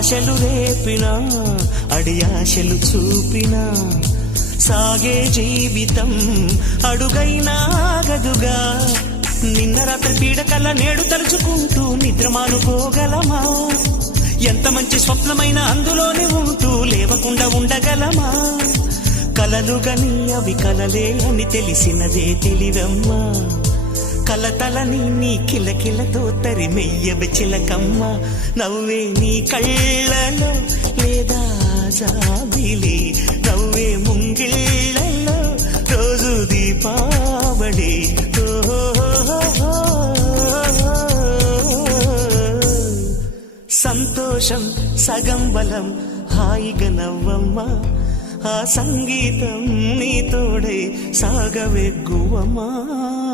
ఆశలు రేపినా అడియాశలు చూపినా సాగే జీవితం అడుగైనా ఆగదుగా. నిన్న రాత్రి పీడకల నేడు తలుచుకుంటూ నిద్రమానుకోగలమా? ఎంత మంచి స్వప్నమైన అందులోనే ఉంటూ లేవకుండా ఉండగలమా? కలలుగని అవి కలలే అని తెలిసినదే తెలివమ్మా. కలతలని నీ కిలకిలతో తరిమెయ్యవి చిలకమ్మ. నవ్వే నీ కళ్ళలో లేదా జాబిలి, నవ్వే ముంగిళ్ళలో రోజు దీపావళి. సంతోషం సగం బలం, హాయిగా నవ్వమ్మా. ఆ సంగీతం నీ తోడై సాగవెగ్గువమ్మా.